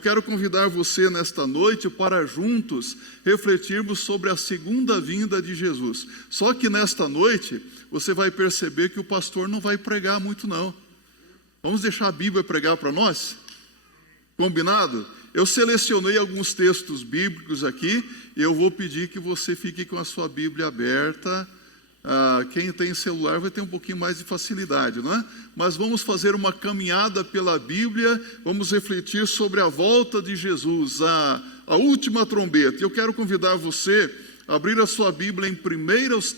eu quero convidar você nesta noite para juntos refletirmos sobre a segunda vinda de Jesus. Só que nesta noite você vai perceber que o pastor não vai pregar muito não. Vamos deixar a Bíblia pregar para nós? Combinado? Eu selecionei alguns textos bíblicos aqui e eu vou pedir que você fique com a sua Bíblia aberta. Quem tem celular vai ter um pouquinho mais de facilidade, não é? Mas vamos fazer uma caminhada pela Bíblia, vamos refletir sobre a volta de Jesus, a última trombeta. Eu quero convidar você a abrir a sua Bíblia em 1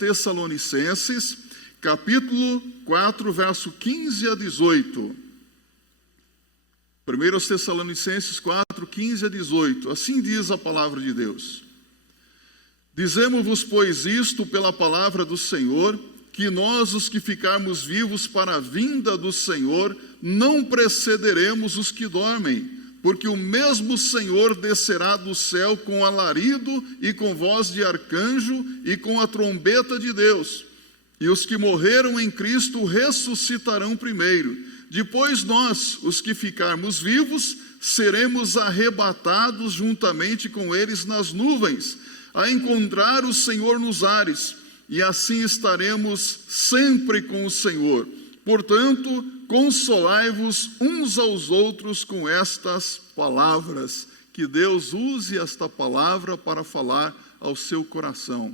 Tessalonicenses, capítulo 4, verso 15 a 18. 1 Tessalonicenses 4, 15 a 18. Assim diz a palavra de Deus. Dizemos-vos, pois, isto pela palavra do Senhor, que nós, os que ficarmos vivos para a vinda do Senhor, não precederemos os que dormem, porque o mesmo Senhor descerá do céu com alarido e com voz de arcanjo e com a trombeta de Deus. E os que morreram em Cristo ressuscitarão primeiro. Depois nós, os que ficarmos vivos, seremos arrebatados juntamente com eles nas nuvens, a encontrar o Senhor nos ares, e assim estaremos sempre com o Senhor. Portanto, consolai-vos uns aos outros com estas palavras. Que Deus use esta palavra para falar ao seu coração.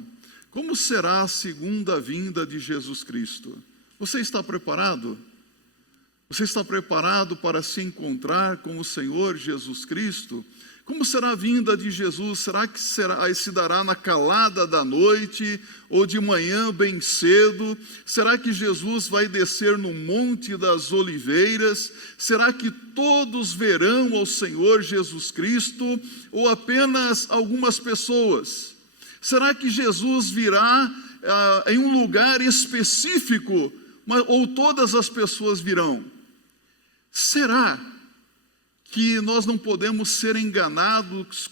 Como será a segunda vinda de Jesus Cristo? Você está preparado? Você está preparado para se encontrar com o Senhor Jesus Cristo? Como será a vinda de Jesus? Será que se dará na calada da noite ou de manhã bem cedo? Será que Jesus vai descer no Monte das Oliveiras? Será que todos verão ao Senhor Jesus Cristo ou apenas algumas pessoas? Será que Jesus virá em um lugar específico ou todas as pessoas virão? Será que nós não podemos ser enganados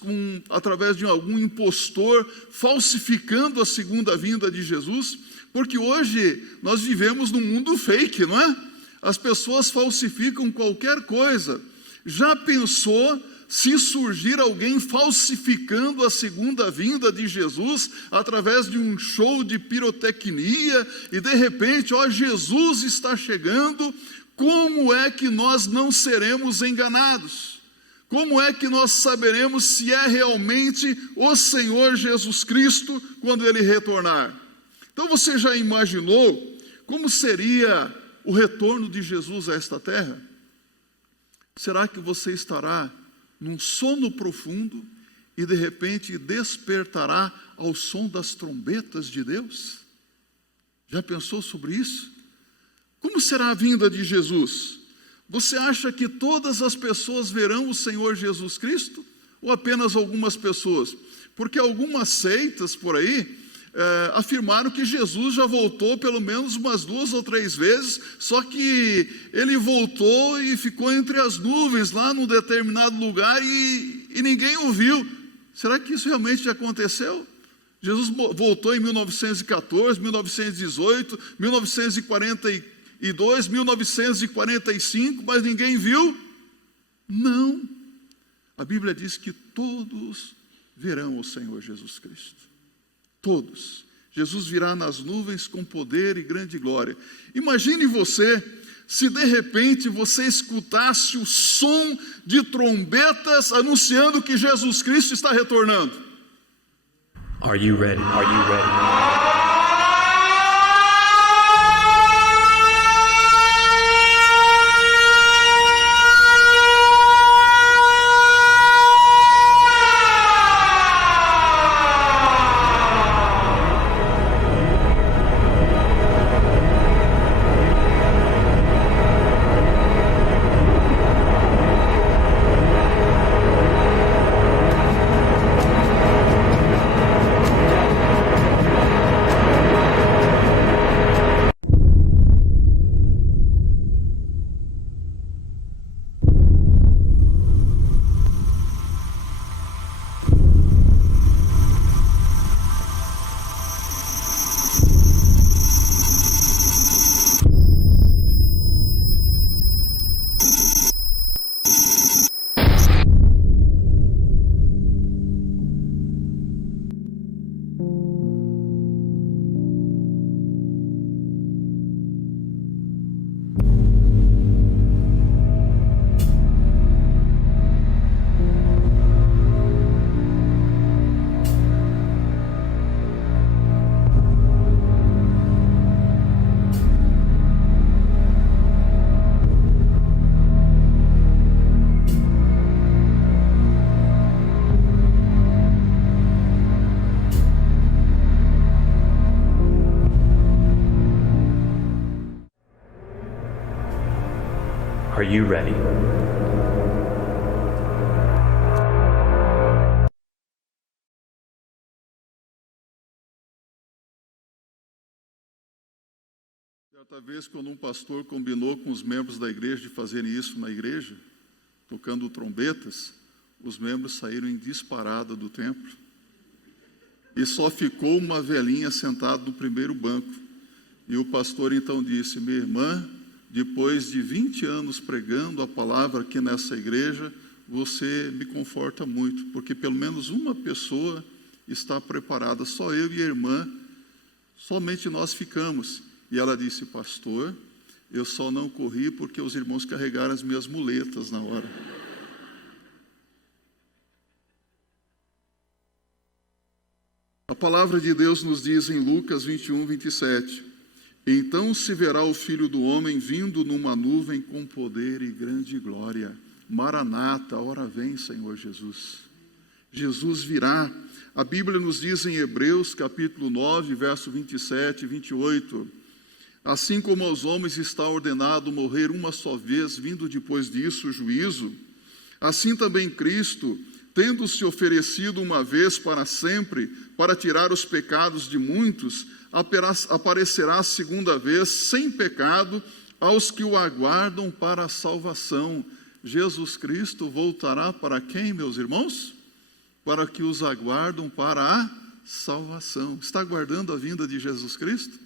através de algum impostor falsificando a segunda vinda de Jesus? Porque hoje nós vivemos num mundo fake, não é? As pessoas falsificam qualquer coisa. Já pensou se surgir alguém falsificando a segunda vinda de Jesus através de um show de pirotecnia e de repente, Jesus está chegando? Como é que nós não seremos enganados? Como é que nós saberemos se é realmente o Senhor Jesus Cristo quando Ele retornar? Então você já imaginou como seria o retorno de Jesus a esta terra? Será que você estará num sono profundo e de repente despertará ao som das trombetas de Deus? Já pensou sobre isso? Como será a vinda de Jesus? Você acha que todas as pessoas verão o Senhor Jesus Cristo? Ou apenas algumas pessoas? Porque algumas seitas por aí afirmaram que Jesus já voltou pelo menos umas 2 ou 3 vezes, só que Ele voltou e ficou entre as nuvens lá num determinado lugar e ninguém o viu. Será que isso realmente aconteceu? Jesus voltou em 1914, 1918, 1942, 1945, mas ninguém viu? Não. A Bíblia diz que todos verão o Senhor Jesus Cristo. Todos. Jesus virá nas nuvens com poder e grande glória. Imagine você, se de repente você escutasse o som de trombetas anunciando que Jesus Cristo está retornando. Are you ready? Are you ready? Are you ready? Certa vez, quando um pastor combinou com os membros da igreja de fazerem isso na igreja, tocando trombetas, os membros saíram em disparada do templo e só ficou uma velhinha sentada no primeiro banco. E o pastor então disse: minha irmã, depois de 20 anos pregando a palavra aqui nessa igreja, você me conforta muito, porque pelo menos uma pessoa está preparada, só eu e a irmã, somente nós ficamos. E ela disse: pastor, eu só não corri porque os irmãos carregaram as minhas muletas na hora. A palavra de Deus nos diz em Lucas 21, 27, então se verá o Filho do Homem vindo numa nuvem com poder e grande glória. Maranata, a hora vem, Senhor Jesus. Jesus virá. A Bíblia nos diz em Hebreus capítulo 9, verso 27 e 28, assim como aos homens está ordenado morrer uma só vez, vindo depois disso o juízo, assim também Cristo, tendo se oferecido uma vez para sempre, para tirar os pecados de muitos, aparecerá a segunda vez, sem pecado, aos que o aguardam para a salvação. Jesus Cristo voltará para quem, meus irmãos? Para que os aguardam para a salvação. Está aguardando a vinda de Jesus Cristo?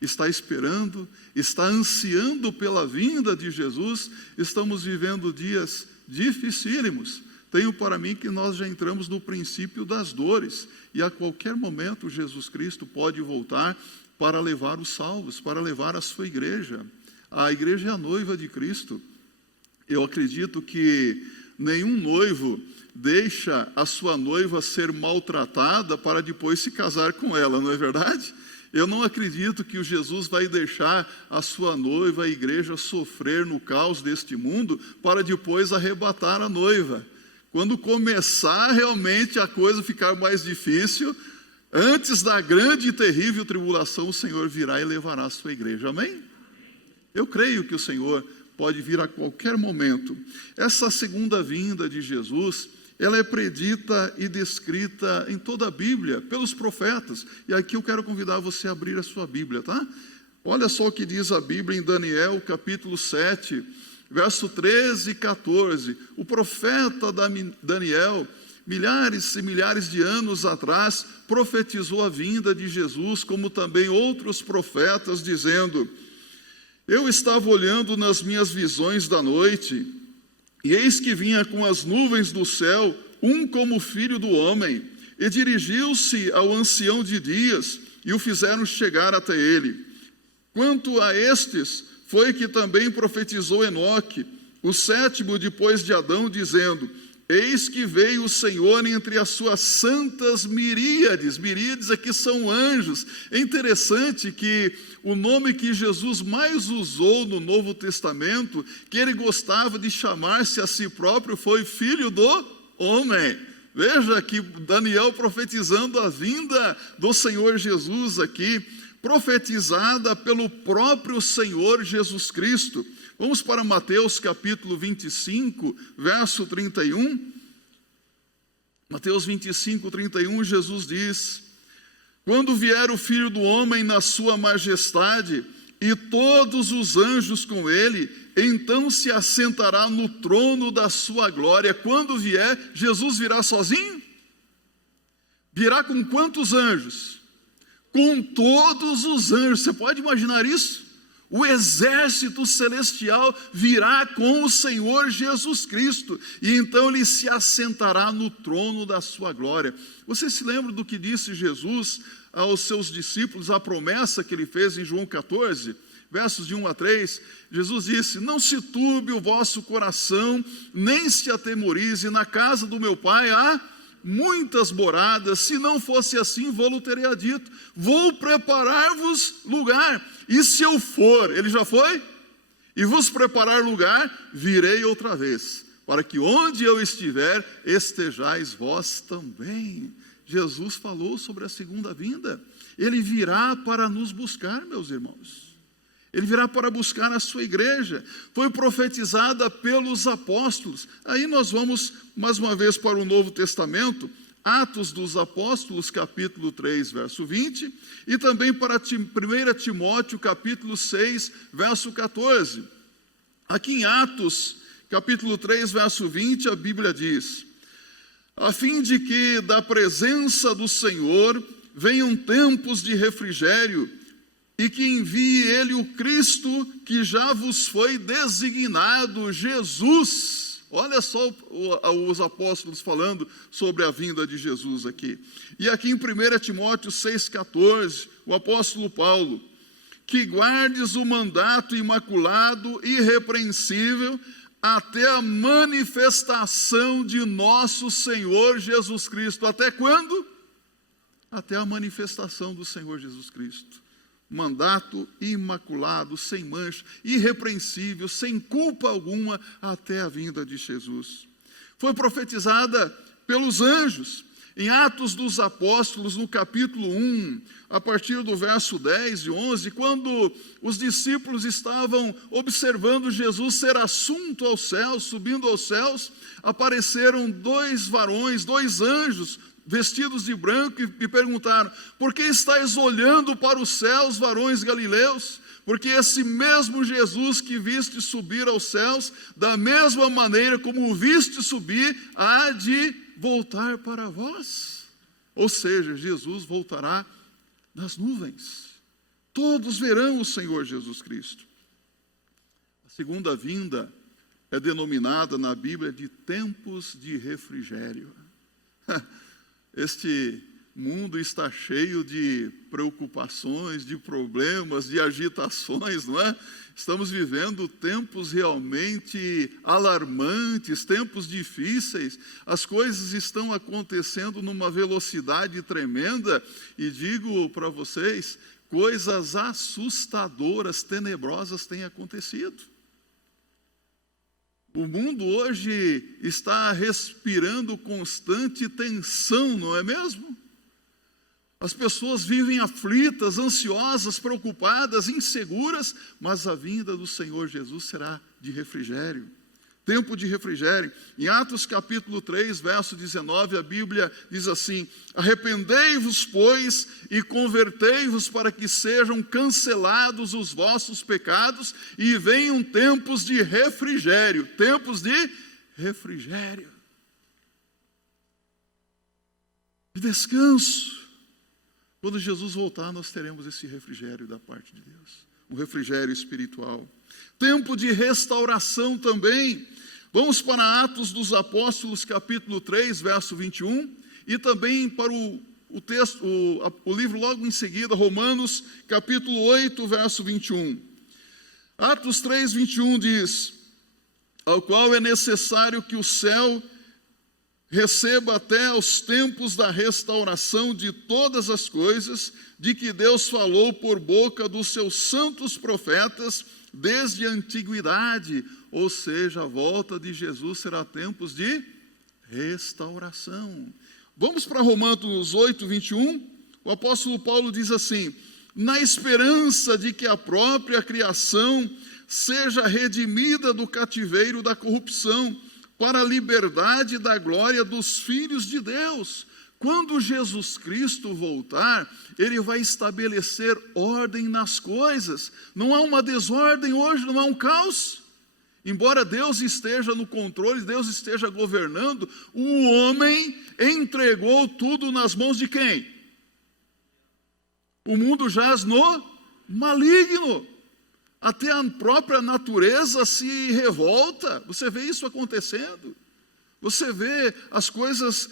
Está esperando? Está ansiando pela vinda de Jesus? Estamos vivendo dias dificílimos. Tenho para mim que nós já entramos no princípio das dores, e a qualquer momento Jesus Cristo pode voltar para levar os salvos, para levar a sua igreja. A igreja é a noiva de Cristo. Eu acredito que nenhum noivo deixa a sua noiva ser maltratada para depois se casar com ela, não é verdade? Eu não acredito que o Jesus vai deixar a sua noiva, a igreja, sofrer no caos deste mundo para depois arrebatar a noiva. Quando começar realmente a coisa ficar mais difícil, antes da grande e terrível tribulação, o Senhor virá e levará a sua igreja. Amém? Eu creio que o Senhor pode vir a qualquer momento. Essa segunda vinda de Jesus, ela é predita e descrita em toda a Bíblia, pelos profetas. E aqui eu quero convidar você a abrir a sua Bíblia, tá? Olha só o que diz a Bíblia em Daniel, capítulo 7, verso 13 e 14. O profeta Daniel, milhares e milhares de anos atrás, profetizou a vinda de Jesus, como também outros profetas, dizendo: eu estava olhando nas minhas visões da noite, e eis que vinha com as nuvens do céu, um como filho do homem, e dirigiu-se ao ancião de dias, e o fizeram chegar até ele. Quanto a estes, foi que também profetizou Enoque, o sétimo depois de Adão, dizendo: eis que veio o Senhor entre as suas santas miríades. Miríades aqui são anjos. É interessante que o nome que Jesus mais usou no Novo Testamento, que ele gostava de chamar-se a si próprio, foi Filho do Homem. Veja que Daniel profetizando a vinda do Senhor Jesus aqui, profetizada pelo próprio Senhor Jesus Cristo. Vamos para Mateus capítulo 25, verso 31. Mateus 25, 31, Jesus diz: quando vier o Filho do Homem na sua majestade, e todos os anjos com ele, então se assentará no trono da sua glória. Quando vier, Jesus virá sozinho? Virá com quantos anjos? Com todos os anjos. Você pode imaginar isso? O exército celestial virá com o Senhor Jesus Cristo, e então ele se assentará no trono da sua glória. Você se lembra do que disse Jesus aos seus discípulos, a promessa que ele fez em João 14, versos de 1 a 3? Jesus disse: não se turbe o vosso coração, nem se atemorize, na casa do meu Pai há muitas moradas, se não fosse assim, vou-lo teria dito, vou preparar-vos lugar, e se eu for, ele já foi, e vos preparar lugar, virei outra vez, para que onde eu estiver, estejais vós também. Jesus falou sobre a segunda vinda, ele virá para nos buscar, meus irmãos, Ele virá para buscar a sua igreja. Foi profetizada pelos apóstolos. Aí nós vamos mais uma vez para o Novo Testamento, Atos dos Apóstolos, capítulo 3, verso 20, e também para 1 Timóteo, capítulo 6, verso 14. Aqui em Atos, capítulo 3, verso 20, a Bíblia diz: a fim de que da presença do Senhor venham tempos de refrigério, e que envie Ele o Cristo que já vos foi designado, Jesus. Olha só os apóstolos falando sobre a vinda de Jesus aqui. E aqui em 1 Timóteo 6,14, o apóstolo Paulo: que guardes o mandato imaculado, irrepreensível, até a manifestação de nosso Senhor Jesus Cristo. Até quando? Até a manifestação do Senhor Jesus Cristo. Mandato imaculado, sem mancha, irrepreensível, sem culpa alguma, até a vinda de Jesus. Foi profetizada pelos anjos. Em Atos dos Apóstolos, no capítulo 1, a partir do verso 10 e 11, quando os discípulos estavam observando Jesus ser assunto aos céus, subindo aos céus, apareceram dois varões, dois anjos, vestidos de branco, e perguntaram: por que estáis olhando para os céus, varões galileus? Porque esse mesmo Jesus que viste subir aos céus, da mesma maneira como o viste subir, há de voltar para vós. Ou seja, Jesus voltará nas nuvens. Todos verão o Senhor Jesus Cristo. A segunda vinda é denominada na Bíblia de tempos de refrigério. Este mundo está cheio de preocupações, de problemas, de agitações, não é? Estamos vivendo tempos realmente alarmantes, tempos difíceis. As coisas estão acontecendo numa velocidade tremenda, e digo para vocês, coisas assustadoras, tenebrosas têm acontecido. O mundo hoje está respirando constante tensão, não é mesmo? As pessoas vivem aflitas, ansiosas, preocupadas, inseguras, mas a vinda do Senhor Jesus será de refrigério. Tempo de refrigério. Em Atos capítulo 3, verso 19, a Bíblia diz assim: arrependei-vos, pois, e convertei-vos, para que sejam cancelados os vossos pecados, e venham tempos de refrigério. Tempos de refrigério. De descanso. Quando Jesus voltar, nós teremos esse refrigério da parte de Deus. Um refrigério espiritual. Tempo de restauração também. Vamos para Atos dos Apóstolos, capítulo 3, verso 21, e também para o texto, o livro logo em seguida, Romanos, capítulo 8, verso 21. Atos 3, 21 diz: ao qual é necessário que o céu receba até os tempos da restauração de todas as coisas, de que Deus falou por boca dos seus santos profetas desde a antiguidade. Ou seja, a volta de Jesus será tempos de restauração. Vamos para Romanos 8, 21. O apóstolo Paulo diz assim: na esperança de que a própria criação seja redimida do cativeiro da corrupção, para a liberdade da glória dos filhos de Deus. Quando Jesus Cristo voltar, Ele vai estabelecer ordem nas coisas. Não há uma desordem hoje, não há um caos. Embora Deus esteja no controle, Deus esteja governando, o homem entregou tudo nas mãos de quem? O mundo jaz no maligno. Até a própria natureza se revolta. Você vê isso acontecendo. Você vê as coisas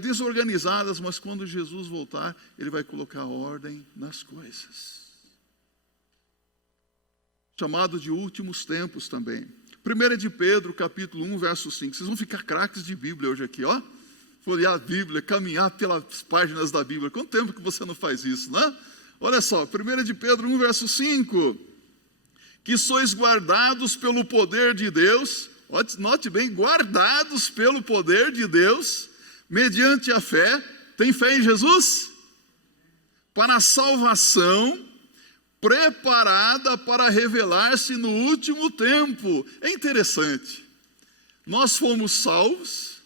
desorganizadas, mas quando Jesus voltar, Ele vai colocar ordem nas coisas. Chamado de últimos tempos também. 1 de Pedro, capítulo 1, verso 5. Vocês vão ficar craques de Bíblia hoje aqui, ó. Folhear a Bíblia, caminhar pelas páginas da Bíblia. Quanto tempo que você não faz isso, né? Olha só, 1 de Pedro 1, verso 5. Que sois guardados pelo poder de Deus, note bem, guardados pelo poder de Deus, mediante a fé. Tem fé em Jesus? Para a salvação, preparada para revelar-se no último tempo. É interessante. Nós fomos salvos,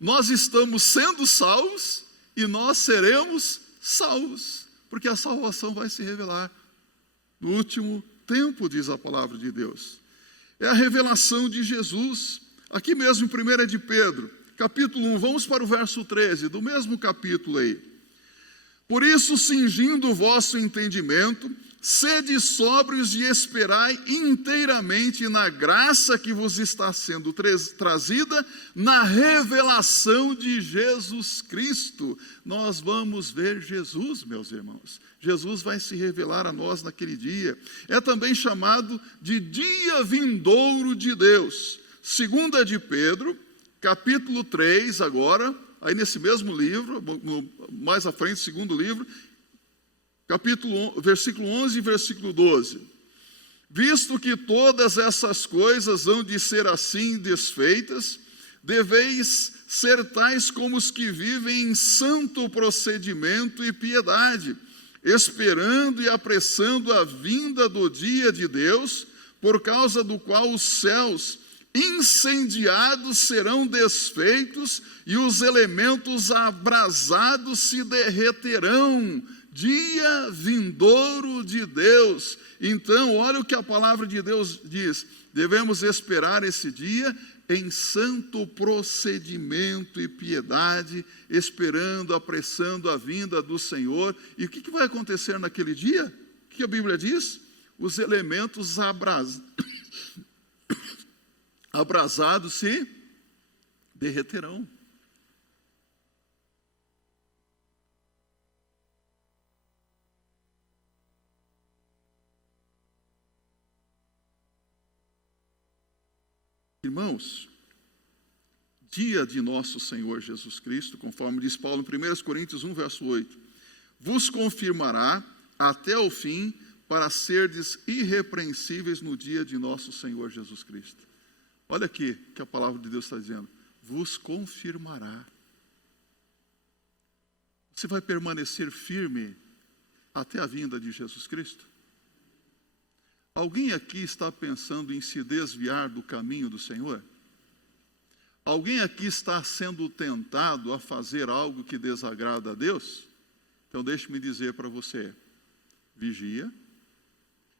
nós estamos sendo salvos e nós seremos salvos, porque a salvação vai se revelar no último tempo, diz a palavra de Deus. É a revelação de Jesus. Aqui mesmo em 1 de Pedro, capítulo 1, vamos para o verso 13, do mesmo capítulo aí. Por isso, cingindo o vosso entendimento, sede sóbrios e esperai inteiramente na graça que vos está sendo trazida na revelação de Jesus Cristo. Nós vamos ver Jesus, meus irmãos. Jesus vai se revelar a nós naquele dia. É também chamado de dia vindouro de Deus. 2 de Pedro, capítulo 3 agora, aí nesse mesmo livro, mais à frente, segundo livro, versículo 11 e versículo 12. Visto que todas essas coisas hão de ser assim desfeitas, deveis ser tais como os que vivem em santo procedimento e piedade, esperando e apressando a vinda do dia de Deus, por causa do qual os céus incendiados serão desfeitos e os elementos abrasados se derreterão. Dia vindouro de Deus. Então, olha o que a palavra de Deus diz. Devemos esperar esse dia em santo procedimento e piedade, esperando, apressando a vinda do Senhor. E o que vai acontecer naquele dia? O que a Bíblia diz? Os elementos abrasados se derreterão. Irmãos, dia de nosso Senhor Jesus Cristo, conforme diz Paulo em 1 Coríntios 1, verso 8, vos confirmará até o fim para serdes irrepreensíveis no dia de nosso Senhor Jesus Cristo. Olha aqui que a palavra de Deus está dizendo, vos confirmará. Você vai permanecer firme até a vinda de Jesus Cristo? Alguém aqui está pensando em se desviar do caminho do Senhor? Alguém aqui está sendo tentado a fazer algo que desagrada a Deus? Então deixe-me dizer para você, vigia,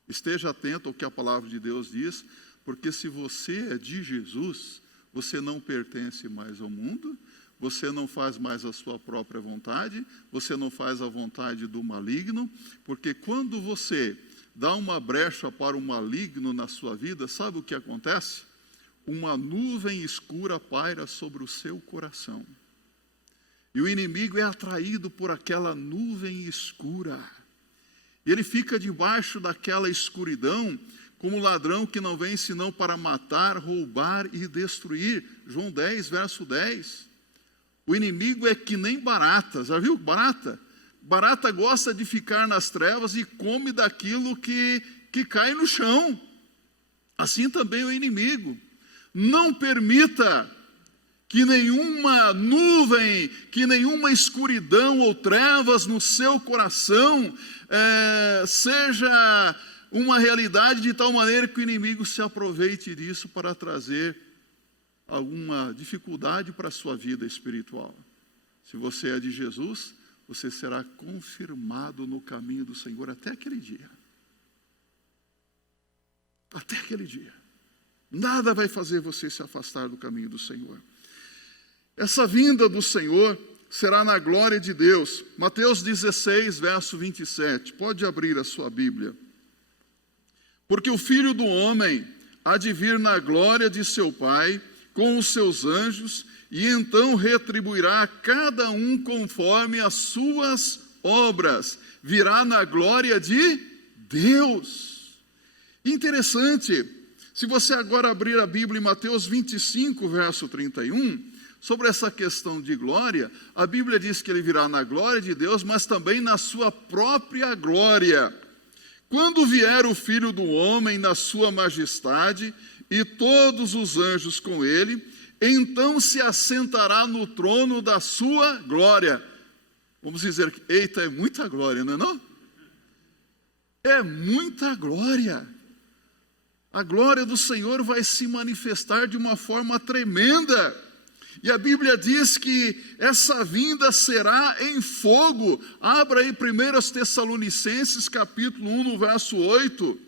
esteja atento ao que a palavra de Deus diz, porque se você é de Jesus, você não pertence mais ao mundo, você não faz mais a sua própria vontade, você não faz a vontade do maligno, porque quando você dá uma brecha para o maligno na sua vida, sabe o que acontece? Uma nuvem escura paira sobre o seu coração. E o inimigo é atraído por aquela nuvem escura. E ele fica debaixo daquela escuridão, como ladrão que não vem senão para matar, roubar e destruir. João 10, verso 10. O inimigo é que nem barata. Já viu barata? Barata gosta de ficar nas trevas e come daquilo que cai no chão. Assim também o inimigo. Não permita que nenhuma nuvem, que nenhuma escuridão ou trevas no seu coração seja uma realidade de tal maneira que o inimigo se aproveite disso para trazer alguma dificuldade para a sua vida espiritual. Se você é de Jesus, você será confirmado no caminho do Senhor até aquele dia. Até aquele dia. Nada vai fazer você se afastar do caminho do Senhor. Essa vinda do Senhor será na glória de Deus. Mateus 16, verso 27. Pode abrir a sua Bíblia. Porque o Filho do Homem há de vir na glória de seu Pai com os seus anjos, e então retribuirá a cada um conforme as suas obras. Virá na glória de Deus. Interessante, se você agora abrir a Bíblia em Mateus 25, verso 31, sobre essa questão de glória, a Bíblia diz que ele virá na glória de Deus, mas também na sua própria glória. Quando vier o Filho do Homem na sua majestade, e todos os anjos com ele, então se assentará no trono da sua glória. Vamos dizer que, eita, é muita glória, não é não? É muita glória. A glória do Senhor vai se manifestar de uma forma tremenda. E a Bíblia diz que essa vinda será em fogo. Abra aí 1 Tessalonicenses capítulo 1, no verso 8.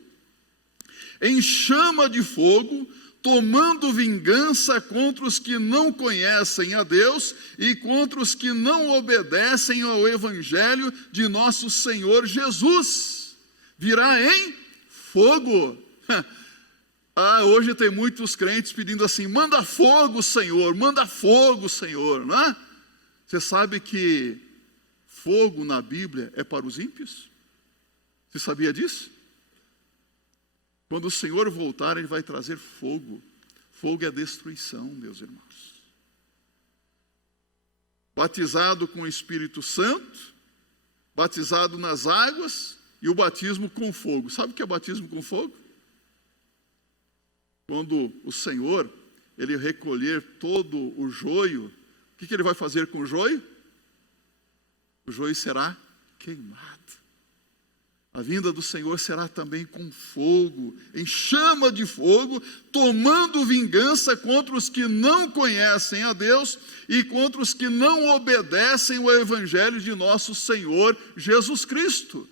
Em chama de fogo, tomando vingança contra os que não conhecem a Deus e contra os que não obedecem ao Evangelho de nosso Senhor Jesus. Virá em fogo. Hoje tem muitos crentes pedindo assim: manda fogo, Senhor, não é? Você sabe que fogo na Bíblia é para os ímpios? Você sabia disso? Quando o Senhor voltar, Ele vai trazer fogo. Fogo é destruição, meus irmãos. Batizado com o Espírito Santo, batizado nas águas e o batismo com fogo. Sabe o que é batismo com fogo? Quando o Senhor, Ele recolher todo o joio, o que Ele vai fazer com o joio? O joio será queimado. A vinda do Senhor será também com fogo, em chama de fogo, tomando vingança contra os que não conhecem a Deus e contra os que não obedecem o Evangelho de nosso Senhor Jesus Cristo.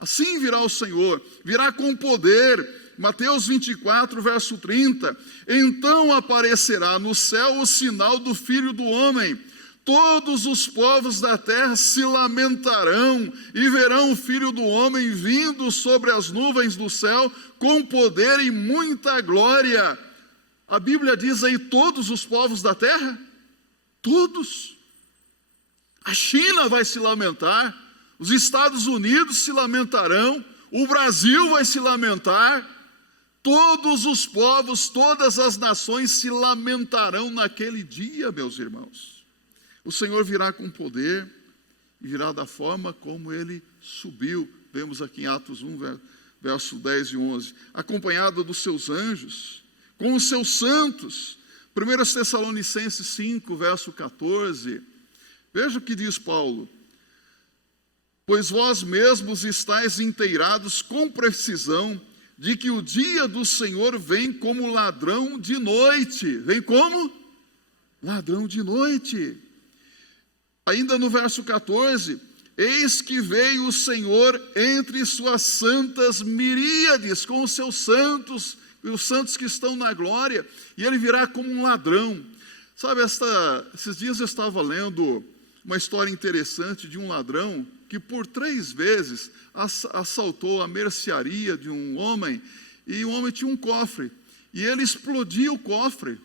Assim virá o Senhor, virá com poder. Mateus 24, verso 30. Então aparecerá no céu o sinal do Filho do Homem. Todos os povos da terra se lamentarão e verão o Filho do Homem vindo sobre as nuvens do céu com poder e muita glória. A Bíblia diz aí todos os povos da terra? Todos. A China vai se lamentar, os Estados Unidos se lamentarão, o Brasil vai se lamentar. Todos os povos, todas as nações se lamentarão naquele dia, meus irmãos. O Senhor virá com poder e virá da forma como Ele subiu. Vemos aqui em Atos 1, verso 10 e 11. Acompanhado dos seus anjos, com os seus santos. 1 Tessalonicenses 5, verso 14. Veja o que diz Paulo. Pois vós mesmos estáis inteirados com precisão de que o dia do Senhor vem como ladrão de noite. Vem como? Ladrão de noite. Ainda no verso 14, eis que veio o Senhor entre suas santas miríades, com os seus santos, e os santos que estão na glória, e Ele virá como um ladrão. Sabe, esses dias eu estava lendo uma história interessante de um ladrão que por 3 vezes assaltou a mercearia de um homem, e o homem tinha um cofre, e ele explodiu o cofre,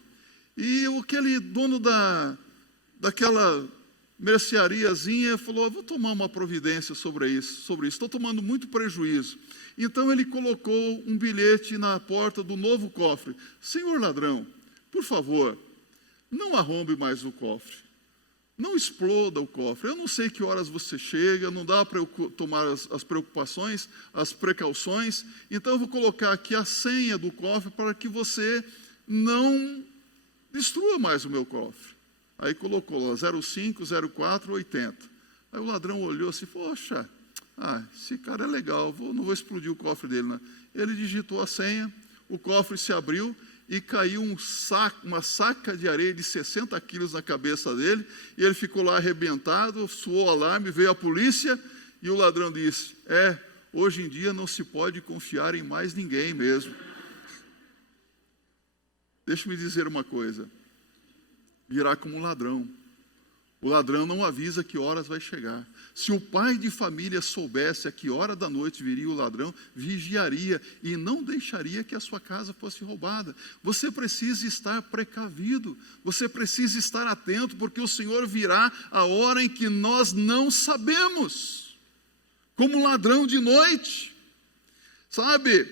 e aquele dono daquela merceariazinha falou: vou tomar uma providência sobre isso, estou tomando muito prejuízo. Então ele colocou um bilhete na porta do novo cofre: senhor ladrão, por favor, não arrombe mais o cofre, não exploda o cofre, eu não sei que horas você chega, não dá para eu tomar as preocupações, as precauções, então eu vou colocar aqui a senha do cofre para que você não destrua mais o meu cofre. Aí colocou lá 05 04 80. Aí o ladrão olhou assim: poxa, esse cara é legal, não vou explodir o cofre dele, né? Ele digitou a senha, o cofre se abriu e caiu uma saca de areia de 60 quilos na cabeça dele, e ele ficou lá arrebentado, soou o alarme, veio a polícia, e o ladrão disse: hoje em dia não se pode confiar em mais ninguém mesmo. Deixa-me dizer uma coisa. Virá como um ladrão. O ladrão não avisa que horas vai chegar. Se o pai de família soubesse a que hora da noite viria o ladrão, vigiaria e não deixaria que a sua casa fosse roubada. Você precisa estar precavido, você precisa estar atento, porque o Senhor virá a hora em que nós não sabemos, como ladrão de noite. Sabe,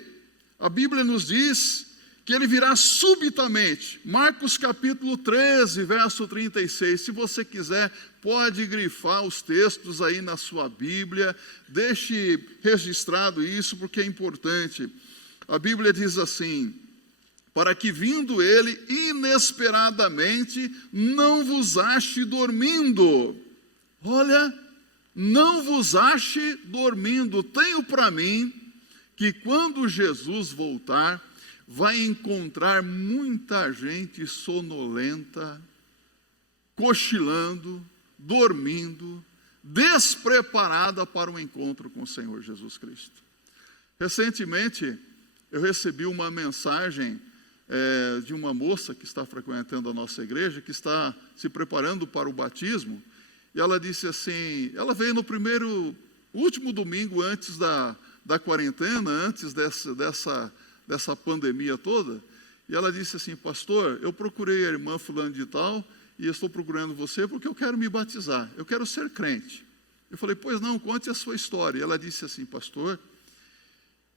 a Bíblia nos diz que Ele virá subitamente. Marcos capítulo 13, verso 36. Se você quiser, pode grifar os textos aí na sua Bíblia. Deixe registrado isso, porque é importante. A Bíblia diz assim: para que vindo Ele inesperadamente não vos ache dormindo. Olha, não vos ache dormindo. Tenho para mim que quando Jesus voltar, vai encontrar muita gente sonolenta, cochilando, dormindo, despreparada para um encontro com o Senhor Jesus Cristo. Recentemente, eu recebi uma mensagem de uma moça que está frequentando a nossa igreja, que está se preparando para o batismo, e ela disse assim, ela veio no último domingo antes da quarentena, antes dessa pandemia toda, e ela disse assim, pastor, eu procurei a irmã fulano de tal, e eu estou procurando você porque eu quero me batizar, eu quero ser crente. Eu falei, pois não, conte a sua história. E ela disse assim, pastor,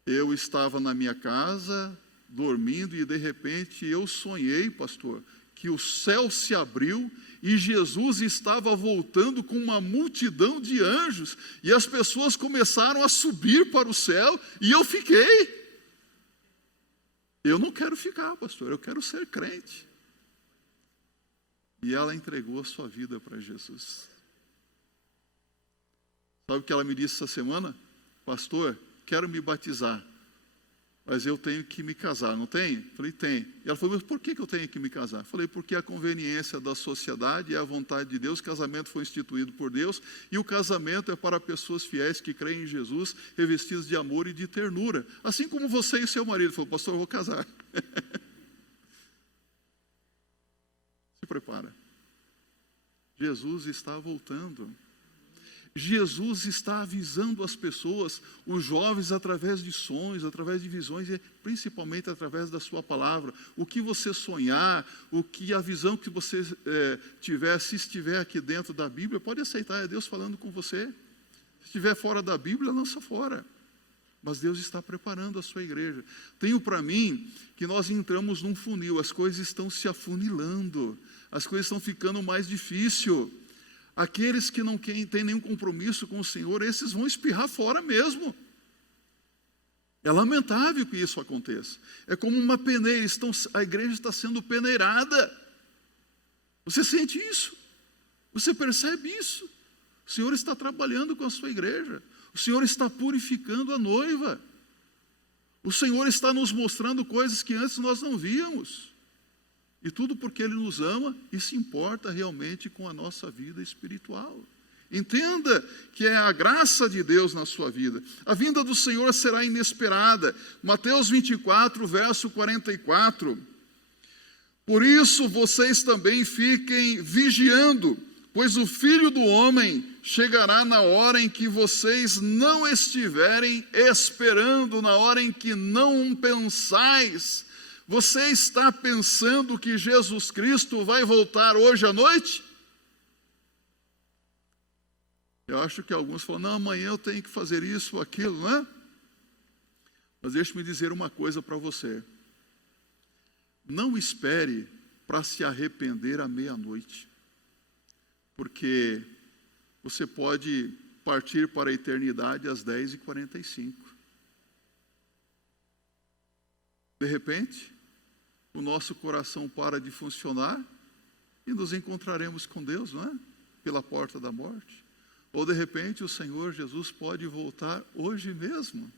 eu estava na minha casa, dormindo, e de repente eu sonhei, pastor, que o céu se abriu e Jesus estava voltando com uma multidão de anjos, e as pessoas começaram a subir para o céu, e eu fiquei. Eu não quero ficar, pastor, eu quero ser crente. E ela entregou a sua vida para Jesus. Sabe o que ela me disse essa semana? Pastor, quero me batizar, mas eu tenho que me casar, não tem? Falei, tem. E ela falou, mas por que eu tenho que me casar? Falei, porque a conveniência da sociedade é a vontade de Deus, o casamento foi instituído por Deus, e o casamento é para pessoas fiéis que creem em Jesus, revestidas de amor e de ternura. Assim como você e seu marido. Falou, pastor, eu vou casar. Se prepara. Jesus está voltando. Jesus está avisando as pessoas, os jovens, através de sonhos, através de visões, e principalmente através da sua palavra. O que você sonhar, a visão que você tiver, se estiver aqui dentro da Bíblia, pode aceitar, é Deus falando com você. Se estiver fora da Bíblia, lança fora. Mas Deus está preparando a sua igreja. Tenho para mim que nós entramos num funil, as coisas estão se afunilando, as coisas estão ficando mais difíceis. Aqueles que não têm nenhum compromisso com o Senhor, esses vão espirrar fora mesmo. É lamentável que isso aconteça. É como uma peneira, a igreja está sendo peneirada. Você sente isso? Você percebe isso? O Senhor está trabalhando com a sua igreja. O Senhor está purificando a noiva. O Senhor está nos mostrando coisas que antes nós não víamos. E tudo porque Ele nos ama e se importa realmente com a nossa vida espiritual. Entenda que é a graça de Deus na sua vida. A vinda do Senhor será inesperada. Mateus 24, verso 44. Por isso vocês também fiquem vigiando, pois o Filho do Homem chegará na hora em que vocês não estiverem esperando, na hora em que não pensais. Você está pensando que Jesus Cristo vai voltar hoje à noite? Eu acho que alguns falam, não, amanhã eu tenho que fazer isso ou aquilo, não é? Mas deixe-me dizer uma coisa para você. Não espere para se arrepender à meia-noite, porque você pode partir para a eternidade às 10h45. De repente, o nosso coração para de funcionar e nos encontraremos com Deus, não é? Pela porta da morte. Ou de repente o Senhor Jesus pode voltar hoje mesmo.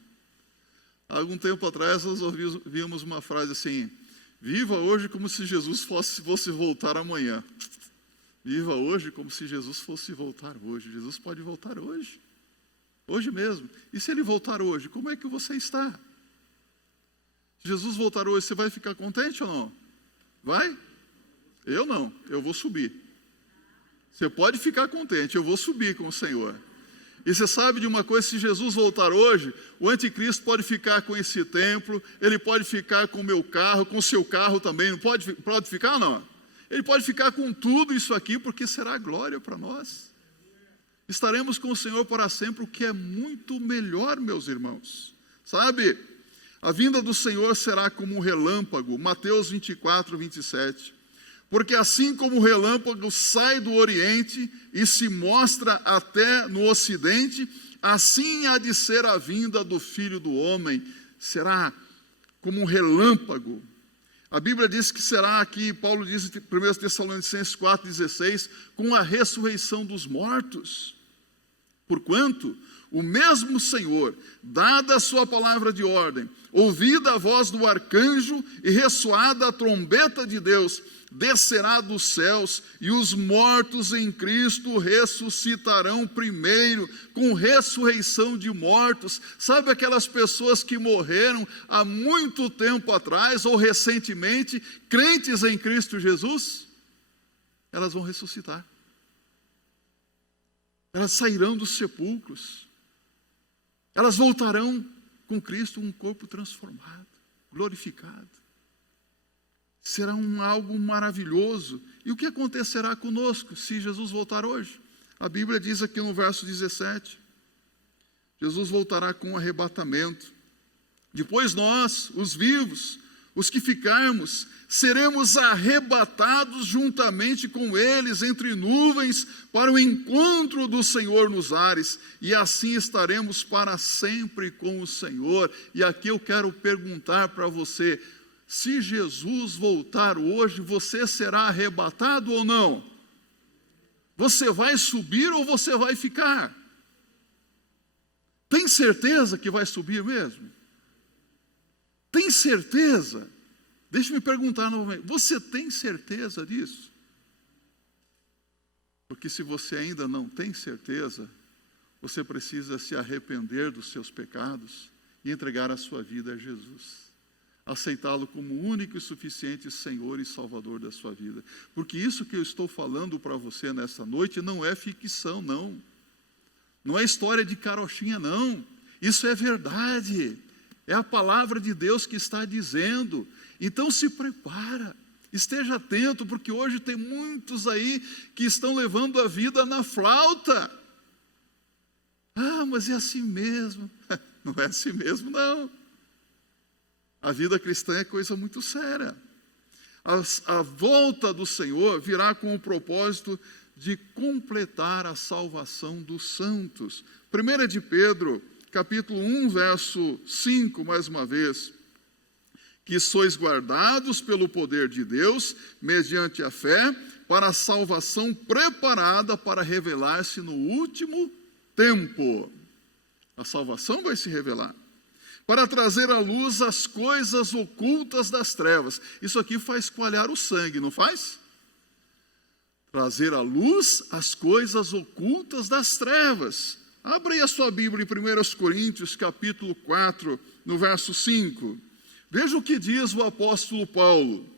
Há algum tempo atrás nós ouvimos uma frase assim, viva hoje como se Jesus fosse voltar amanhã. Viva hoje como se Jesus fosse voltar hoje. Jesus pode voltar hoje. Hoje mesmo. E se Ele voltar hoje, como é que você está? Se Jesus voltar hoje, você vai ficar contente ou não? Vai? Eu não, eu vou subir. Você pode ficar contente, eu vou subir com o Senhor. E você sabe de uma coisa, se Jesus voltar hoje, o anticristo pode ficar com esse templo, ele pode ficar com o meu carro, com o seu carro também, não pode ficar ou não? Ele pode ficar com tudo isso aqui, porque será glória para nós. Estaremos com o Senhor para sempre, o que é muito melhor, meus irmãos. Sabe? A vinda do Senhor será como um relâmpago, Mateus 24, 27. Porque assim como o relâmpago sai do Oriente e se mostra até no Ocidente, assim há de ser a vinda do Filho do Homem. Será como um relâmpago. A Bíblia diz que será aqui, Paulo diz em 1 Tessalonicenses 4, 16, com a ressurreição dos mortos. Porquanto o mesmo Senhor, dada a sua palavra de ordem, ouvida a voz do arcanjo e ressoada a trombeta de Deus, descerá dos céus, e os mortos em Cristo ressuscitarão primeiro, com ressurreição de mortos. Sabe aquelas pessoas que morreram há muito tempo atrás, ou recentemente, crentes em Cristo Jesus? Elas vão ressuscitar. Elas sairão dos sepulcros. Elas voltarão com Cristo, um corpo transformado, glorificado. Será algo maravilhoso. E o que acontecerá conosco se Jesus voltar hoje? A Bíblia diz aqui no verso 17, Jesus voltará com arrebatamento. Depois nós, os vivos, os que ficarmos, seremos arrebatados juntamente com eles entre nuvens para o encontro do Senhor nos ares, e assim estaremos para sempre com o Senhor. E aqui eu quero perguntar para você: se Jesus voltar hoje, você será arrebatado ou não? Você vai subir ou você vai ficar? Tem certeza que vai subir mesmo? Tem certeza? Deixa-me perguntar novamente, você tem certeza disso? Porque se você ainda não tem certeza, você precisa se arrepender dos seus pecados e entregar a sua vida a Jesus. Aceitá-lo como o único e suficiente Senhor e Salvador da sua vida. Porque isso que eu estou falando para você nessa noite não é ficção, não. Não é história de carochinha, não. Isso é verdade. É a palavra de Deus que está dizendo. Então se prepara, esteja atento, porque hoje tem muitos aí que estão levando a vida na flauta. Ah, mas é assim mesmo. Não é assim mesmo, não. A vida cristã é coisa muito séria. A volta do Senhor virá com o propósito de completar a salvação dos santos. 1 de Pedro, capítulo 1, verso 5, mais uma vez. Que sois guardados pelo poder de Deus, mediante a fé, para a salvação preparada para revelar-se no último tempo. A salvação vai se revelar. Para trazer à luz as coisas ocultas das trevas. Isso aqui faz coalhar o sangue, não faz? Trazer à luz as coisas ocultas das trevas. Abra aí a sua Bíblia em 1 Coríntios, capítulo 4, no verso 5. Veja o que diz o apóstolo Paulo.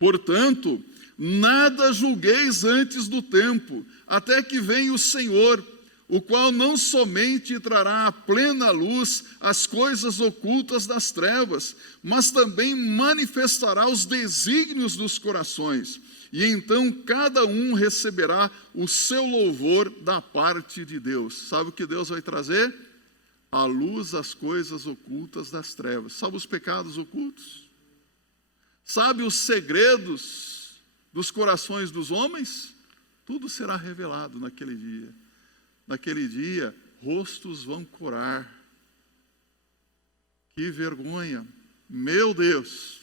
Portanto, nada julgueis antes do tempo, até que venha o Senhor, o qual não somente trará à plena luz as coisas ocultas das trevas, mas também manifestará os desígnios dos corações. E então cada um receberá o seu louvor da parte de Deus. Sabe o que Deus vai trazer? À luz as coisas ocultas das trevas. Sabe os pecados ocultos? Sabe os segredos dos corações dos homens? Tudo será revelado naquele dia. Naquele dia, rostos vão corar. Que vergonha! Meu Deus!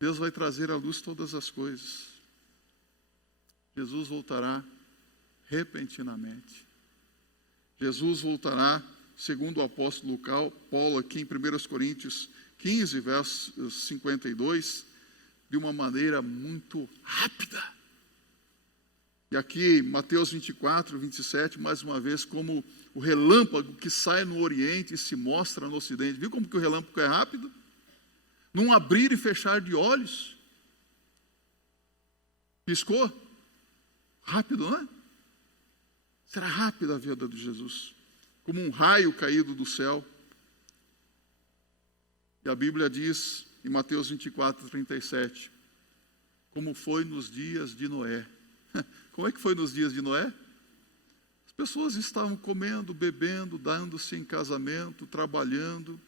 Deus vai trazer à luz todas as coisas. Jesus voltará repentinamente. Jesus voltará, segundo o apóstolo Paulo, aqui em 1 Coríntios 15, verso 52, de uma maneira muito rápida. E aqui, Mateus 24, 27, mais uma vez, como o relâmpago que sai no Oriente e se mostra no Ocidente. Viu como que o relâmpago é rápido? Num abrir e fechar de olhos. Piscou? Rápido, não é? Será rápida a vida de Jesus, como um raio caído do céu. E a Bíblia diz, em Mateus 24, 37, como foi nos dias de Noé. Como é que foi nos dias de Noé? As pessoas estavam comendo, bebendo, dando-se em casamento, trabalhando.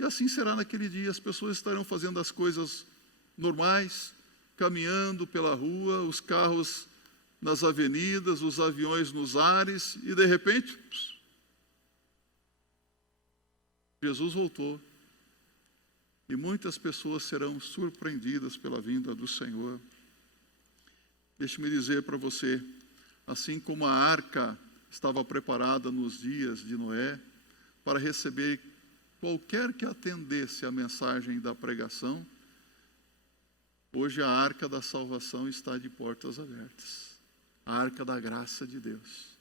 E assim será naquele dia. As pessoas estarão fazendo as coisas normais, caminhando pela rua, os carros nas avenidas, os aviões nos ares, e de repente, Jesus voltou. E muitas pessoas serão surpreendidas pela vinda do Senhor. Deixe-me dizer para você, assim como a arca estava preparada nos dias de Noé para receber qualquer que atendesse a mensagem da pregação, hoje a arca da salvação está de portas abertas, a arca da graça de Deus.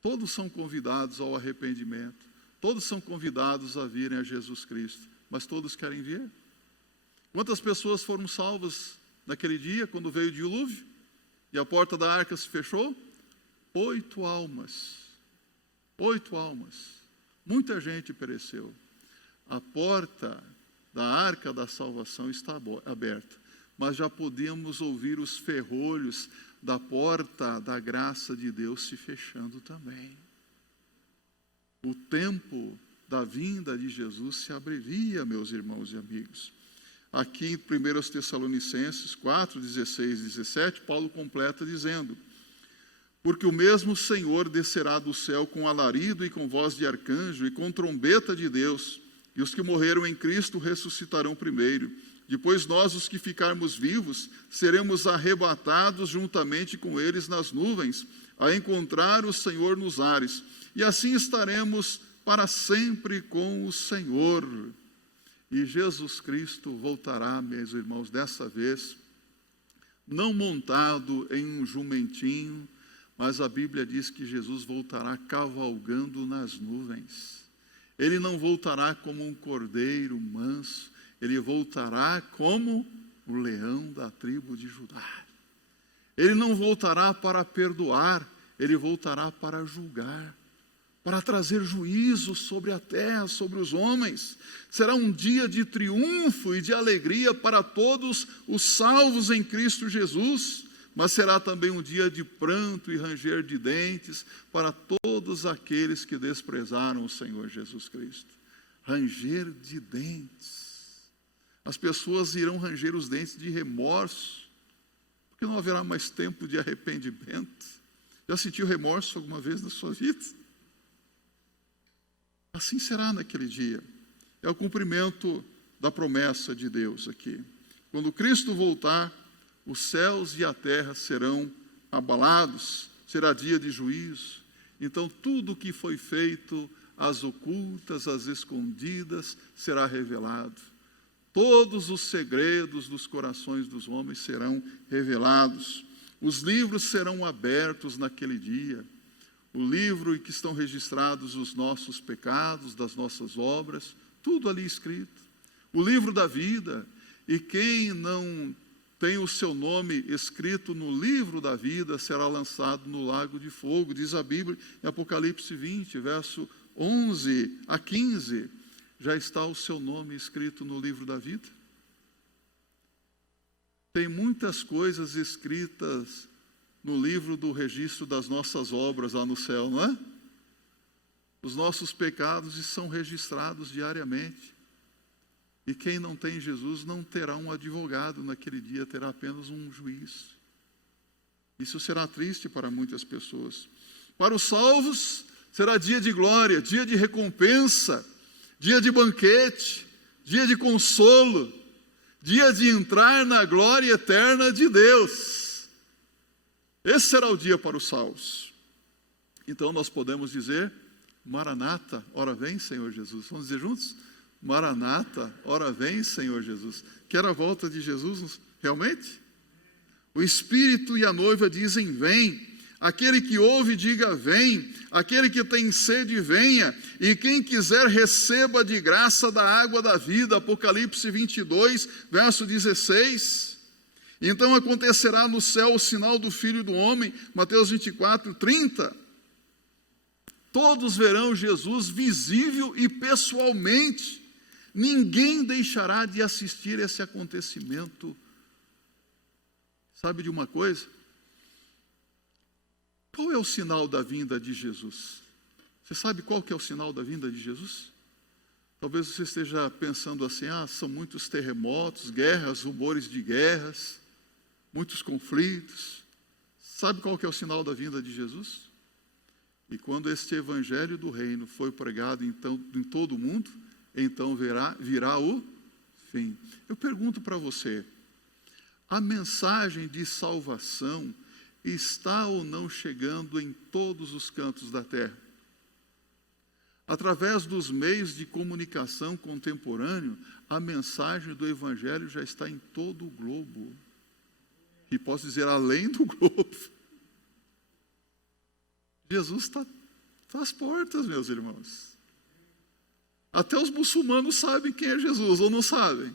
Todos são convidados ao arrependimento, todos são convidados a virem a Jesus Cristo, mas todos querem vir. Quantas pessoas foram salvas naquele dia, quando veio o dilúvio, e a porta da arca se fechou? 8 almas. 8 almas. Muita gente pereceu. A porta da arca da salvação está aberta, mas já podemos ouvir os ferrolhos da porta da graça de Deus se fechando também. O tempo da vinda de Jesus se abrevia, meus irmãos e amigos. Aqui em 1 Tessalonicenses 4, 16 e 17, Paulo completa dizendo: porque o mesmo Senhor descerá do céu com alarido e com voz de arcanjo e com trombeta de Deus, e os que morreram em Cristo ressuscitarão primeiro. Depois nós, os que ficarmos vivos, seremos arrebatados juntamente com eles nas nuvens, a encontrar o Senhor nos ares. E assim estaremos para sempre com o Senhor. E Jesus Cristo voltará, meus irmãos, dessa vez, não montado em um jumentinho, mas a Bíblia diz que Jesus voltará cavalgando nas nuvens. Ele não voltará como um cordeiro manso, ele voltará como o leão da tribo de Judá. Ele não voltará para perdoar, ele voltará para julgar, para trazer juízo sobre a terra, sobre os homens. Será um dia de triunfo e de alegria para todos os salvos em Cristo Jesus, mas será também um dia de pranto e ranger de dentes para todos aqueles que desprezaram o Senhor Jesus Cristo. Ranger de dentes. As pessoas irão ranger os dentes de remorso, porque não haverá mais tempo de arrependimento. Já sentiu remorso alguma vez na sua vida? Assim será naquele dia. É o cumprimento da promessa de Deus aqui. Quando Cristo voltar, os céus e a terra serão abalados, será dia de juízo. Então tudo que foi feito, às ocultas, às escondidas, será revelado. Todos os segredos dos corações dos homens serão revelados. Os livros serão abertos naquele dia. O livro em que estão registrados os nossos pecados, das nossas obras, tudo ali escrito. O livro da vida, e quem não tem o seu nome escrito no livro da vida será lançado no lago de fogo, diz a Bíblia em Apocalipse 20, verso 11 a 15. Já está o seu nome escrito no livro da vida? Tem muitas coisas escritas no livro do registro das nossas obras lá no céu, não é? Os nossos pecados são registrados diariamente. E quem não tem Jesus não terá um advogado naquele dia, terá apenas um juiz. Isso será triste para muitas pessoas. Para os salvos, será dia de glória, dia de recompensa, dia de banquete, dia de consolo, dia de entrar na glória eterna de Deus. Esse será o dia para os salvos. Então nós podemos dizer: Maranata, ora vem, Senhor Jesus. Vamos dizer juntos? Maranata, ora vem, Senhor Jesus. Quer a volta de Jesus realmente? O Espírito e a noiva dizem: vem. Aquele que ouve, diga: vem. Aquele que tem sede, venha. E quem quiser, receba de graça da água da vida. Apocalipse 22, verso 16. Então acontecerá no céu o sinal do Filho do Homem. Mateus 24, 30. Todos verão Jesus visível e pessoalmente. Ninguém deixará de assistir esse acontecimento. Sabe de uma coisa? Qual é o sinal da vinda de Jesus? Você sabe qual que é o sinal da vinda de Jesus? Talvez você esteja pensando assim: são muitos terremotos, guerras, rumores de guerras, muitos conflitos. Sabe qual que é o sinal da vinda de Jesus? E quando este evangelho do reino foi pregado então em todo o mundo, então virá o fim. Eu pergunto para você: a mensagem de salvação está ou não chegando em todos os cantos da terra. Através dos meios de comunicação contemporâneo, a mensagem do Evangelho já está em todo o globo. E posso dizer, além do globo. Jesus está às portas, meus irmãos. Até os muçulmanos sabem quem é Jesus, ou não sabem?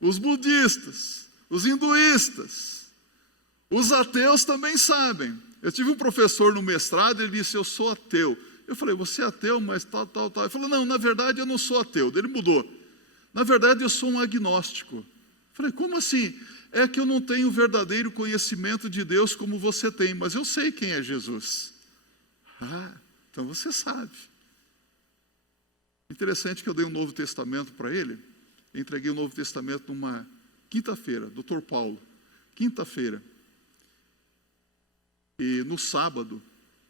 Os budistas, os hinduístas, os ateus também sabem. Eu tive um professor no mestrado, ele disse, eu sou ateu. Eu falei, você é ateu, mas tal. Ele falou, não, na verdade eu não sou ateu. Ele mudou. Na verdade eu sou um agnóstico. Eu falei, como assim? É que eu não tenho o verdadeiro conhecimento de Deus como você tem, mas eu sei quem é Jesus. Ah, então você sabe. Interessante que eu dei um Novo Testamento para ele. Entreguei o Novo Testamento numa quinta-feira, Dr. Paulo. Quinta-feira. E no sábado,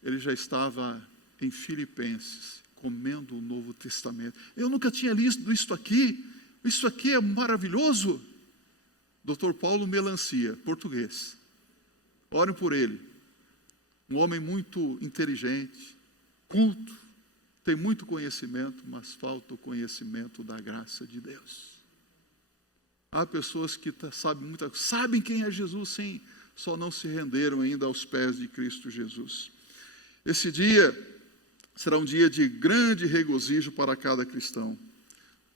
ele já estava em Filipenses, comendo o Novo Testamento. Eu nunca tinha lido isso aqui. Isso aqui é maravilhoso. Dr. Paulo Melancia, português. Orem por ele. Um homem muito inteligente, culto, tem muito conhecimento, mas falta o conhecimento da graça de Deus. Há pessoas que sabem quem é Jesus, sim, só não se renderam ainda aos pés de Cristo Jesus. Esse dia será um dia de grande regozijo para cada cristão.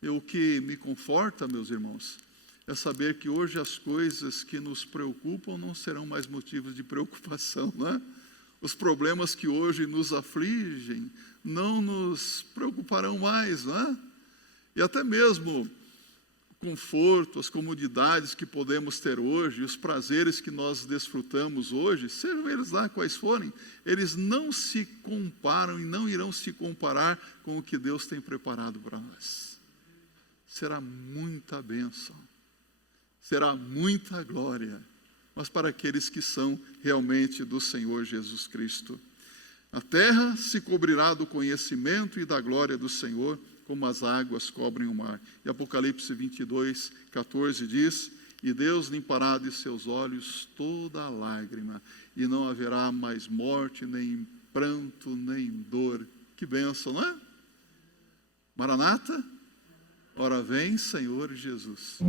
E o que me conforta, meus irmãos, é saber que hoje as coisas que nos preocupam não serão mais motivos de preocupação, não é? Os problemas que hoje nos afligem não nos preocuparão mais, não é? E até mesmo o conforto, as comodidades que podemos ter hoje, os prazeres que nós desfrutamos hoje, sejam eles lá quais forem, eles não se comparam e não irão se comparar com o que Deus tem preparado para nós. Será muita bênção, será muita glória, mas para aqueles que são realmente do Senhor Jesus Cristo. A terra se cobrirá do conhecimento e da glória do Senhor, como as águas cobrem o mar. E Apocalipse 22, 14 diz, e Deus limpará de seus olhos toda a lágrima, e não haverá mais morte, nem pranto, nem dor. Que bênção, não é? Maranata, ora vem, Senhor Jesus.